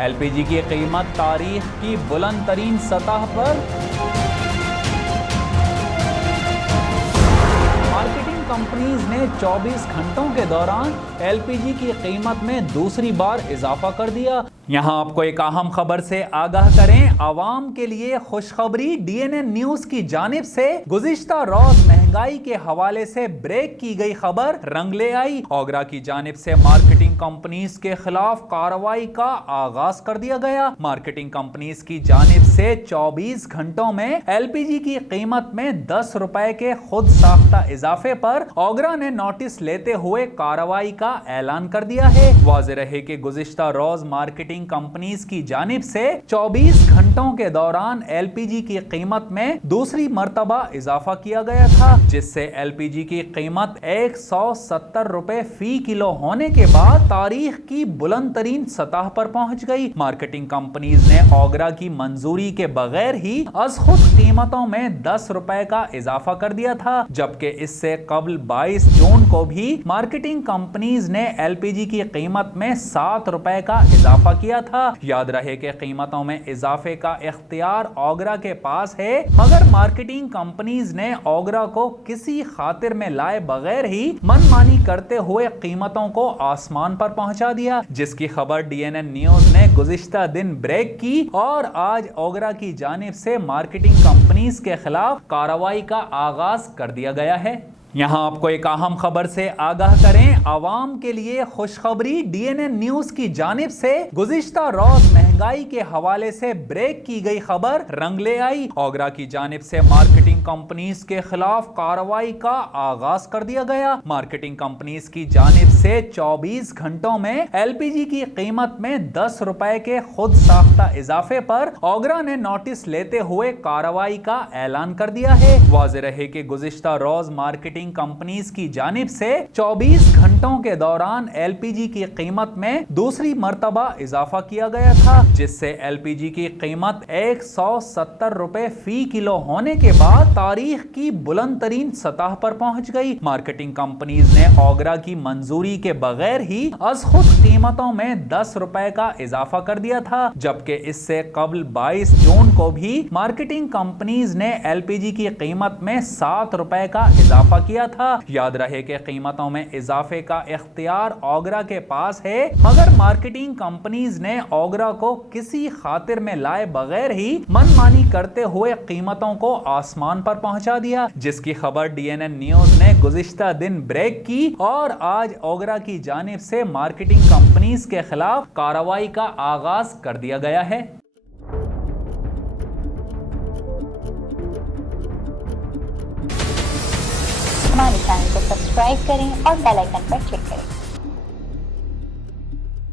LPG की कीमत तारीख की बुलंद तरीन सतह पर। मार्केटिंग कंपनीज ने 24 घंटों के दौरान LPG की कीमत में दूसरी बार इजाफा कर दिया। यहाँ आपको एक अहम खबर से आगाह करें, आवाम के लिए खुशखबरी। DNN न्यूज की जानिब से गुज़िश्ता रोज महंगाई के हवाले से ब्रेक की गई खबर रंग ले आई। ओगरा की जानिब से मार्केटिंग कंपनीज के खिलाफ कार्रवाई का आगाज कर दिया गया। मार्केटिंग कंपनीज की जानिब से 24 घंटों में LPG की कीमत में 10 रुपए के खुद साख्ता इजाफे पर ओगरा ने नोटिस लेते हुए कार्रवाई का ऐलान कर दिया है। वाज़ेह रहे कि गुज़िश्ता रोज मार्केटिंग कंपनीज की जानिब से 24 घंटों के दौरान LPG की कीमत में दूसरी मर्तबा इजाफा किया गया था, जिससे LPG की कीमत 170 रुपए फी किलो होने के बाद तारीख की बुलंद तरीन सतह पर पहुंच गई। मार्केटिंग कंपनीज ने ओगरा की मंजूरी के बगैर ही अज खुद कीमतों में 10 रुपए का इजाफा कर दिया था, जबकि इससे कबल 22 जून को भी मार्केटिंग कंपनीज ने LPG की कीमत में 7 रुपए का इजाफा किया था। याद रहे कि कीमतों में इजाफे का इख्तियार ओगरा के पास है, मगर मार्केटिंग कंपनीज ने ओगरा को किसी खातिर में लाए बगैर ही मनमानी करते हुए कीमतों को आसमान पर पहुंचा दिया, जिसकी खबर DNN न्यूज ने गुज़िश्ता दिन ब्रेक की और आज ओगरा की जानिब से मार्केटिंग कंपनीज के खिलाफ कार्रवाई का आगाज कर दिया गया है। यहाँ आपको एक अहम खबर से आगाह करें, आवाम के लिए खुशखबरी। DNN न्यूज की जानिब से गुज़िश्ता रोज महंगाई के हवाले से ब्रेक की गई खबर रंग ले आई। ओगरा की जानिब से मार्केटिंग कंपनीज के खिलाफ कार्रवाई का आगाज कर दिया गया। मार्केटिंग कंपनीज की जानिब से 24 घंटों में LPG की कीमत में 10 रुपए के खुद साख्ता इजाफे पर ओगरा ने नोटिस लेते हुए कार्रवाई का ऐलान कर दिया है। वाज़ेह रहे कि गुज़िश्ता रोज मार्केटिंग कंपनीज की जानिब से 24 घंटों के दौरान LPG की कीमत में दूसरी मर्तबा इजाफा किया गया था, जिससे LPG की कीमत 170 रुपए फी किलो होने के बाद तारीख की बुलंद तरीन सतह पर पहुंच गई। मार्केटिंग कंपनीज ने ओगरा की मंजूरी के बगैर ही अज खुद कीमतों में 10 रुपए का इजाफा कर दिया था, जबकि इससे कबल 22 जून को भी मार्केटिंग कंपनीज ने LPG की कीमत में 7 रुपए का इजाफा किया था। याद रहे कि कीमतों में इजाफे का इख्तियार ओगरा के पास है, मगर मार्केटिंग कंपनीज ने ओगरा को किसी खातिर में लाए बगैर ही मनमानी करते हुए कीमतों को आसमान पर पहुंचा दिया, जिसकी खबर DNN न्यूज ने गुज़िश्ता दिन ब्रेक की और आज ओगरा की जानिब से मार्केटिंग कंपनीज के खिलाफ कार्रवाई का आगाज कर दिया गया है। हमारे चैनल को सब्सक्राइब करें और बेल आइकन पर क्लिक करें।